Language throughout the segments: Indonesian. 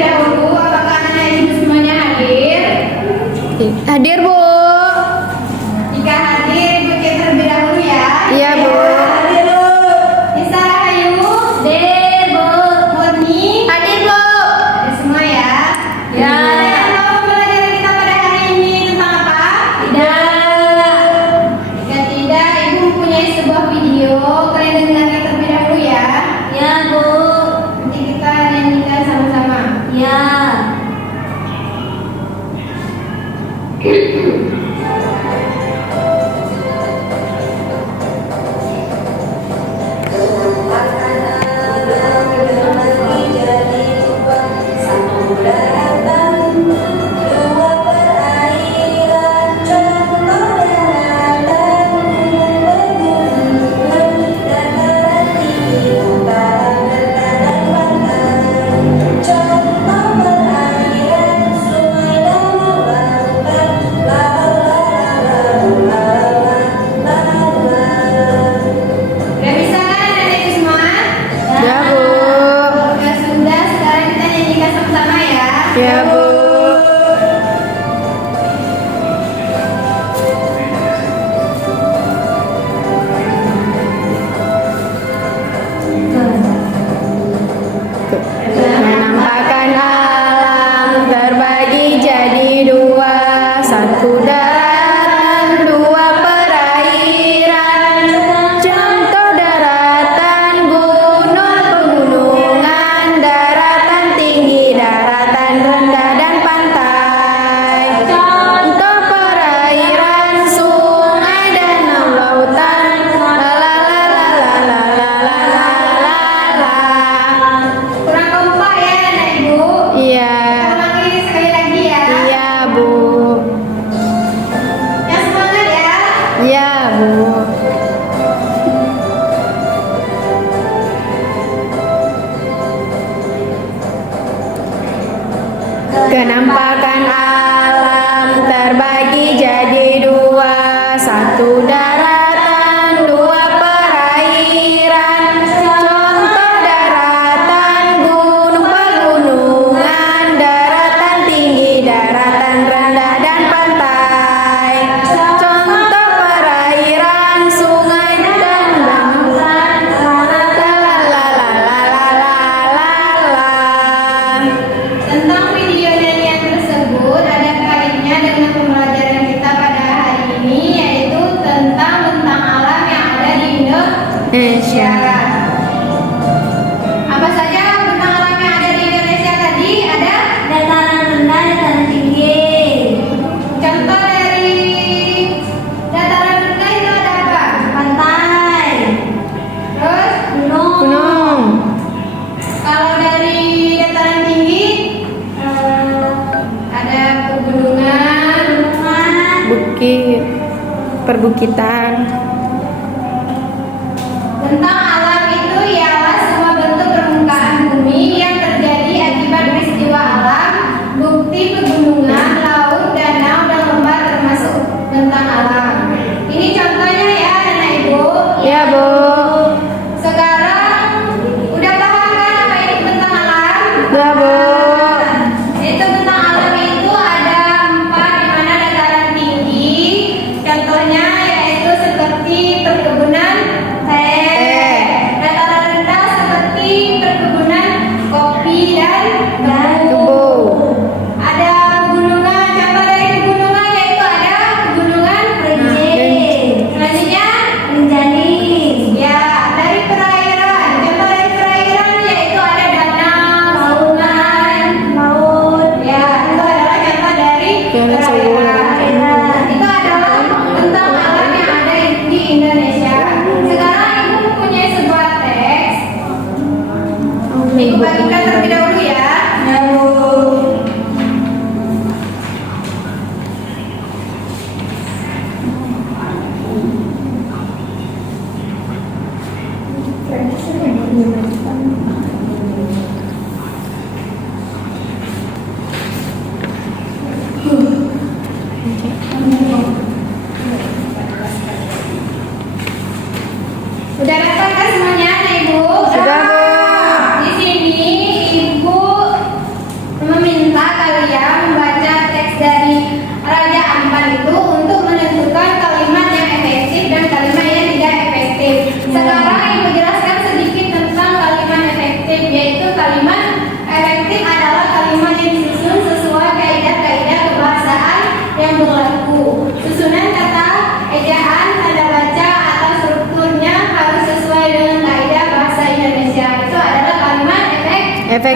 dahulu, apakah anak ibu semuanya hadir? Hadir, Bu. Jika hadir, ibu cek terlebih dahulu ya. Iya, Bu. Hadir, Bu. Nisa Rahayu. Hadir, Bu. Murni. Hadir, Bu. Hadir semua ya. Ya. Ada yang tahu pelajaran kita pada hari ini tentang apa? Tidak. Jika tidak, ibu mempunyai sebuah video. Kalian dengarkan terlebih dahulu ya. Ya, Bu. Nanti kita nyanyikan sama-sama. Ya. Udah bisa kan anak-anak ibu semua? Ya, Bu. Kalau sudah, sekarang kita nyanyikan sama-sama ya. Ya, Bu. Menampakkan alam terbagi jadi dua, satu daratan, dua perairan. Contoh daratan, gunung pegunungan, daratan tinggi, daratan rendah dan pantai. Contoh perairan, sungai, danau, lautan. La la la la la la la la la. Kurang kompak ya anak ibu. Iya. Kita ulangi sekali lagi ya. Iya, Bu. Yang semangat ya. Iya, Bu. Kenampakan alam terbagi jadi dua, satu daratan, dua perairan. Contoh daratan, gunung pegunungan, daratan tinggi, daratan rendah dan pantai. Contoh perairan, sungai dan danau. La la la la la la la. Tentang video nyanyian tersebut ada kaitannya dengan pembelajaran kita pada hari ini, yaitu tentang bentang alam yang ada di Indonesia. Apa saja bentang alam yang ada di Indonesia tadi? Ada Dataran rendah, dataran tinggi. contoh dari dataran rendah itu ada apa? Pantai. Terus Gunung. kalau dari dataran tinggi ada pegunungan. Bukit. Perbukitan. Tentang alam itu ialah semua bentuk permukaan bumi yang terjadi akibat peristiwa alam, bukti pegunungan, laut, danau, dan lembah termasuk bentang alam. Ini contohnya ya anak ibu. Ya, Bu. Sekarang udah paham kan apa itu bentang alam? Ya, Bu. Itu bentang alam itu ada 4, di mana dataran tinggi. Contohnya yaitu seperti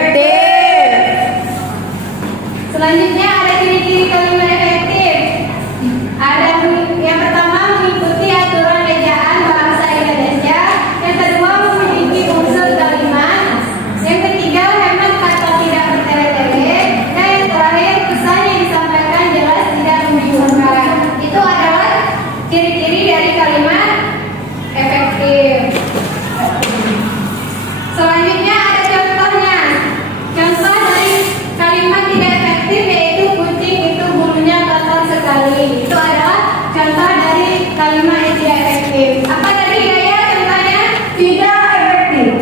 Efektif. Selanjutnya ada ciri-ciri kalimat efektif. Ada yang pertama mengikuti aturan ejaan bahasa Indonesia. Yang kedua memiliki unsur kalimat. Yang ketiga hemat kata tidak bertele-tele. Dan yang terakhir pesan yang disampaikan jelas tidak membingungkan. Itu adalah ciri-ciri dari kalimat efektif. Selanjutnya ada contohnya. Contoh dari kalimat tidak efektif yaitu kucing itu bulunya kotor sekali. Itu adalah contoh dari kalimat yang tidak efektif. Apa tadi Yaya contohnya? Tidak efektif.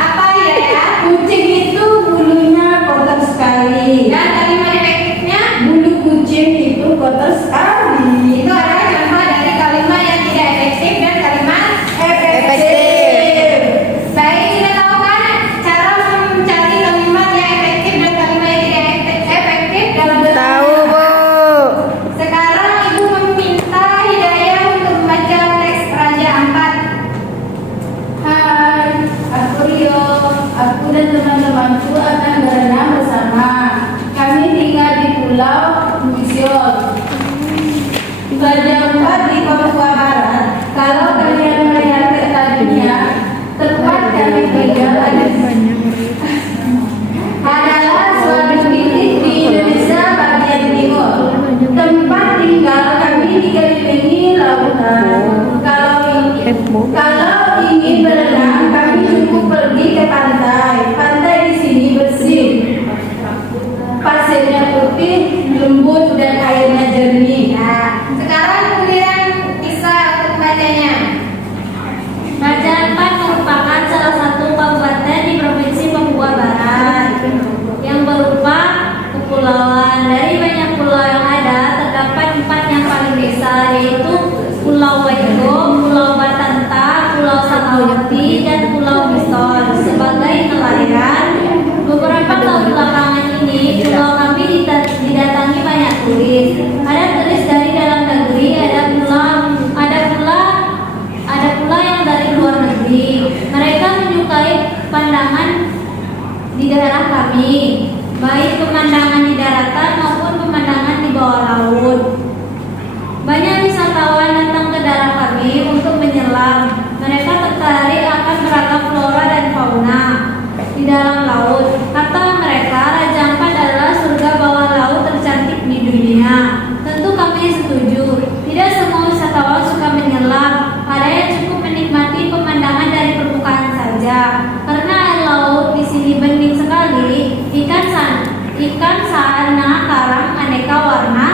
Apa Yaya? Kucing itu bulunya kotor sekali. Dan kalimat efektifnya? Bulu kucing itu kotor sekali. Itu adalah contoh dari kalimat yang tidak efektif dan kalimat Efektif. baik. Sudah tahu kan cara mencari kalimat yang efektif dan kalimat yang tidak efektif dalam bahasa Tahu, Indonesia? Bu. Sekarang Ibu meminta Hidayah untuk membaca teks Raja Ampat. Hai, aku Rio. Aku dan teman-temanku akan berenang bersama. Kami tinggal di Pulau Musion. Raja Ampat di Papua Barat. Kalau kalian melihat peta dunia, tempat kami tinggal adalah suatu titik di Indonesia bagian timur. Tempat tinggal kami dikelilingi lautan. Kalau ingin berenang, kami cukup pergi ke pantai. Pantai di sini bersih, pasirnya putih, lembut dan airnya jernih. Nah, sekarang giliran Isa untuk membacanya. Raja Ampat merupakan salah satu kabupaten di Provinsi Papua Barat yang berupa kepulauan. Dari banyak pulau yang ada, terdapat 4 yang paling besar, yaitu Pulau Waiko, Pulau Batanta, Pulau Sakawati, dan Pulau Misol. Sebagai nelayan, beberapa tahun belakangan ini pulau kami didatangi banyak turis. Ada turis dari dalam negeri, ada pula yang dari luar negeri. Mereka menyukai pandangan di daerah kami, baik pemandangan di daratan maupun pemandangan di bawah laut. Banyak wisatawan datang ke daerah kami untuk menyelam. Mereka tertarik akan beragam flora dan fauna di dalam laut. Kata mereka, Raja Ampat adalah surga bawah laut tercantik di dunia. Tentu kami setuju. Tidak semua wisatawan suka menyelam. Ada yang cukup menikmati pemandangan dari permukaan saja. Karena air laut di sini bening sekali, ikan sana karang aneka warna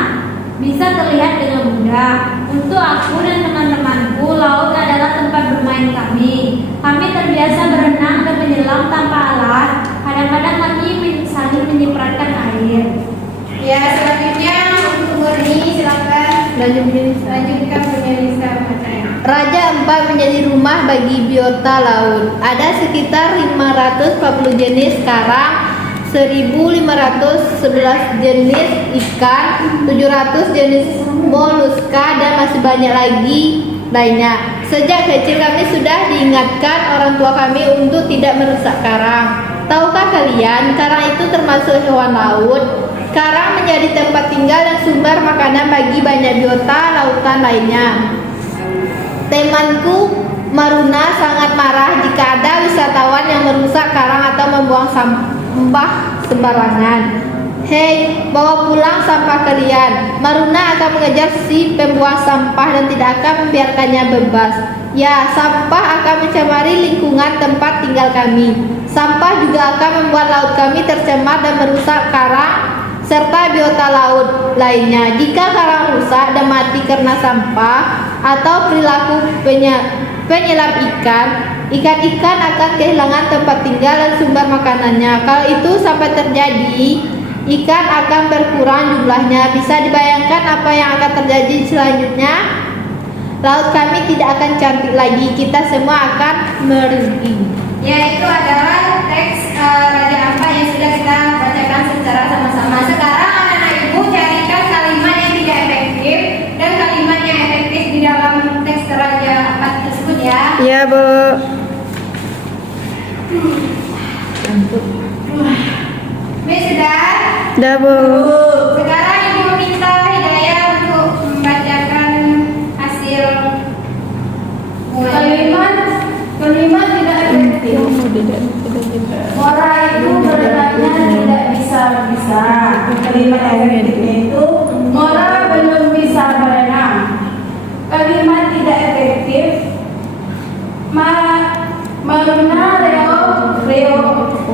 bisa terlihat dengan mudah. Untuk aku dan teman-temanku, laut adalah tempat bermain kami. Kami terbiasa berenang dan menyelam tanpa alat. Kadang-kadang kami saling menyipratkan air. Ya, selanjutnya untuk Murni silakan lanjutkan penulisan bacanya. Raja Ampat menjadi rumah bagi biota laut. Ada sekitar 540 jenis karang, 1.511 jenis ikan, 700 jenis moluska, dan masih banyak lagi lainnya. Sejak kecil kami sudah diingatkan orang tua kami untuk tidak merusak karang. Tahukah kalian, karang itu termasuk hewan laut. Karang menjadi tempat tinggal dan sumber makanan bagi banyak biota lautan lainnya. Temanku Maruna sangat marah jika ada wisatawan yang merusak karang atau membuang sampah sembarangan. Hei, bawa pulang sampah kalian. Maruna akan mengejar si pembuang sampah dan tidak akan membiarkannya bebas. Ya, sampah akan mencemari lingkungan tempat tinggal kami. Sampah juga akan membuat laut kami tercemar dan merusak karang serta biota laut lainnya. Jika karang rusak dan mati karena sampah atau perilaku penyelam ikan akan kehilangan tempat tinggal dan sumber makanannya. Kalau itu sampai terjadi, ikan akan berkurang jumlahnya. Bisa dibayangkan apa yang akan terjadi selanjutnya? Laut kami tidak akan cantik lagi. Kita semua akan merugi. Ya, itu adalah teks Raja Ampat yang sudah kita bacakan secara sama-sama. Sekarang anak-anak ibu carikan kalimat yang tidak efektif dan kalimat yang efektif di dalam teks Raja Ampat tersebut ya. Iya, Bu. Dah, Bu. Sekarang Ibu minta Hidayah untuk membacakan hasil Kalimat tidak efektif. Mora itu berenangnya tidak bisa. Kalimat efektifnya itu Mora belum bisa berenang. Kalimat tidak efektif. Maruna, Leo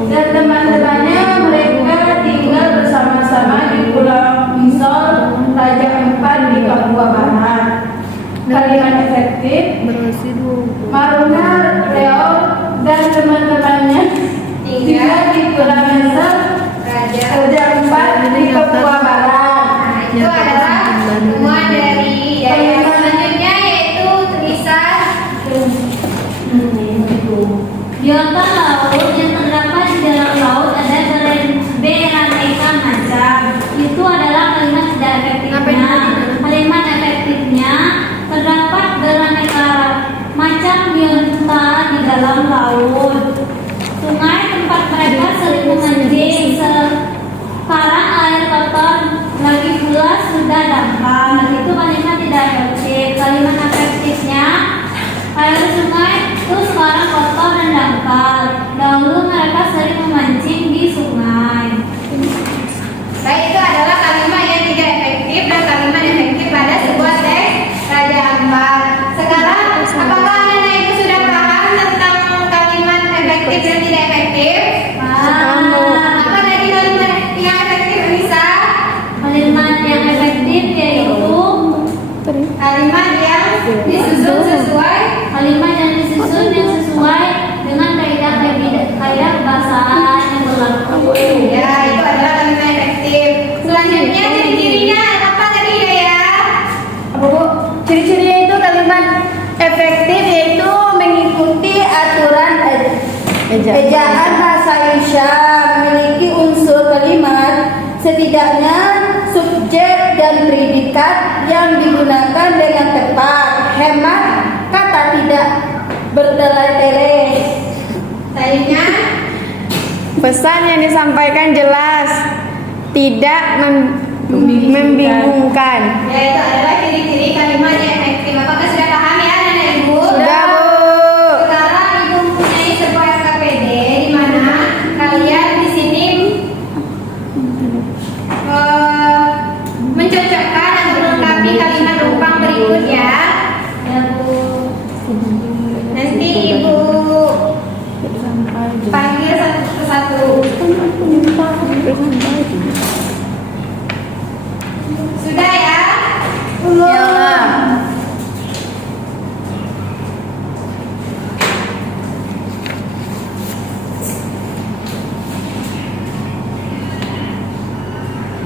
dan teman-temannya mereka tinggal bersama-sama di Pulau Misol, Raja Ampat di Papua Barat. Kalimat efektif. Maruna, Leo dan teman-temannya tinggal di Pulau Misol, Raja Ampat di Papua Barat. Nah, itu adalah semua dari selanjutnya yaitu tulisan Biota laut yang terdapat di dalam laut ada beraneka macam. Itu adalah kalimat tidak efektifnya. Kalimat efektifnya terdapat beraneka macam biota di dalam laut. Sungai tempat mereka sering memancing. Sekarang air kotor lagi pula sudah dangkal. Itu kalimat tidak efektif. Kalimat efektifnya air sungai itu sekarang kotor dan dangkal. Dahulu mereka sering memancing di sungai. Baik, itu adalah kalimat yang tidak efektif dan kalimat efektif pada sebuah teks Raja Ampat. Sekarang, apakah anak-anak ibu sudah paham tentang kalimat efektif dan tidak efektif? Apa tadi kalimat yang efektif, Lisa? Kalimat yang efektif yaitu Kalimat yang disusun sesuai dengan kaidah kebahasaan yang berlaku. ya, itu adalah kalimat efektif. Selanjutnya ciri-cirinya apa tadi ya? Apa, Bu? Ciri-cirinya itu kalimat efektif yaitu mengikuti aturan ejaan bahasa Indonesia, memiliki unsur kalimat setidaknya subjek dan predikat yang digunakan dengan tepat, hemat kata, tidak bertele-tele. Selanjutnya Pesan yang disampaikan jelas, tidak membingungkan. ya, itu adalah ciri-ciri kalimat yang efektif. Apakah sudah paham ya anak ibu? Sudah, Bu. Sekarang ibu mempunyai sebuah SKPD di mana kalian di sini mencocokkan dan melengkapi kalimat rumpang berikut ya. Ya, Bu. Nanti ibu panggil satu persatu. Sudah ya? Ya.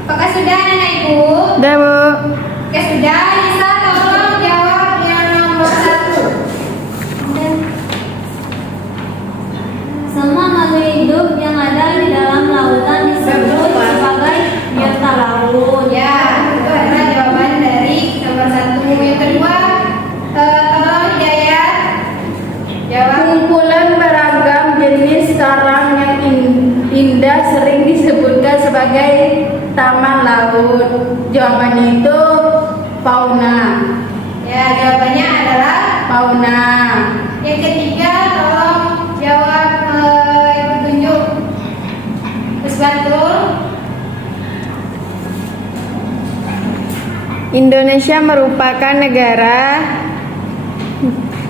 Apakah sudah anak ibu? Sudah, Bu. Oke, sudah. Lisa tolong jawab yang nomor 1. Semua makhluk hidup yang ada di dalam lautan disebut sebagai biota laut. Ya, itu adalah jawaban dari nomor 1. Yang kedua, tolong Hidayah jawab. Kumpulan beragam jenis karang yang indah sering disebutkan sebagai taman laut. Jawabannya itu fauna. Ya, jawabannya adalah Fauna. yang ketiga. Tolong jawab yang petunjuk. Terus bantul. Indonesia merupakan negara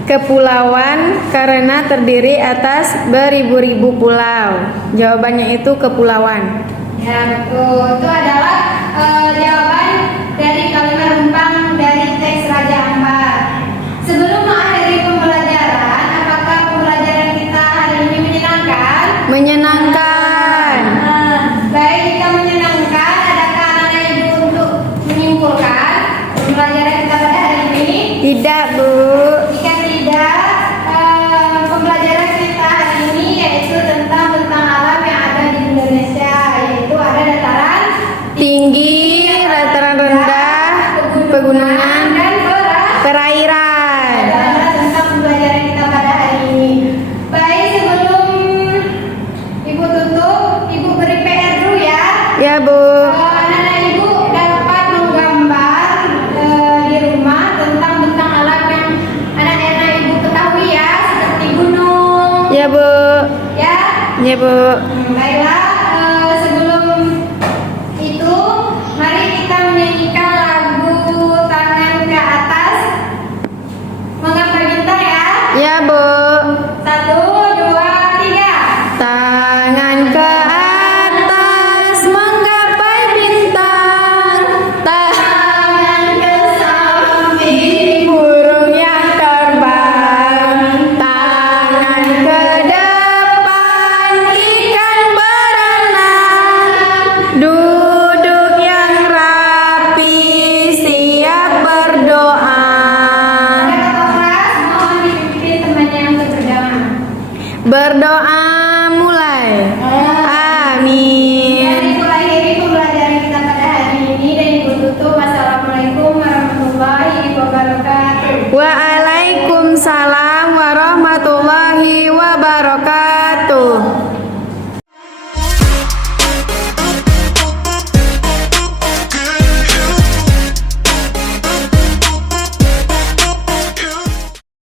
kepulauan karena terdiri atas beribu-ribu pulau. Jawabannya itu kepulauan. Ya, betul. Itu adalah jawaban dari kalimat rumpang dari teks Raja Ampat. Sebelum mengakhiri pembelajaran, apakah pembelajaran kita hari ini menyenangkan? Menyenangkan. Baik, jika menyenangkan, adakah anak ibu untuk menyimpulkan pembelajaran kita pada hari ini? Tidak, Bu. Jika tidak, pembelajaran kita hari ini yaitu tentang alam yang ada di Indonesia, yaitu ada dataran Tinggi, dataran rendah, pegunungan, dan perairan. adalah tentang pembelajaran kita pada hari ini. Baik, sebelum ibu tutup, ibu beri PR dulu ya. Ya, Bu. Ya, Bu. Baiklah, sebelum itu mari kita menyanyikan lagu Tangan ke Atas. Mengapa gitar ya? Ya, Bu. 1, 2, 3. Tangan ke atas menggapai bintang, tangan ke samping burung yang terbang, tangan ke depan ikan berenang, duduk yang rapi siap berdoa. Pada kakak kelas mohon dipimpin temannya untuk berdoa. Berdoa mulai.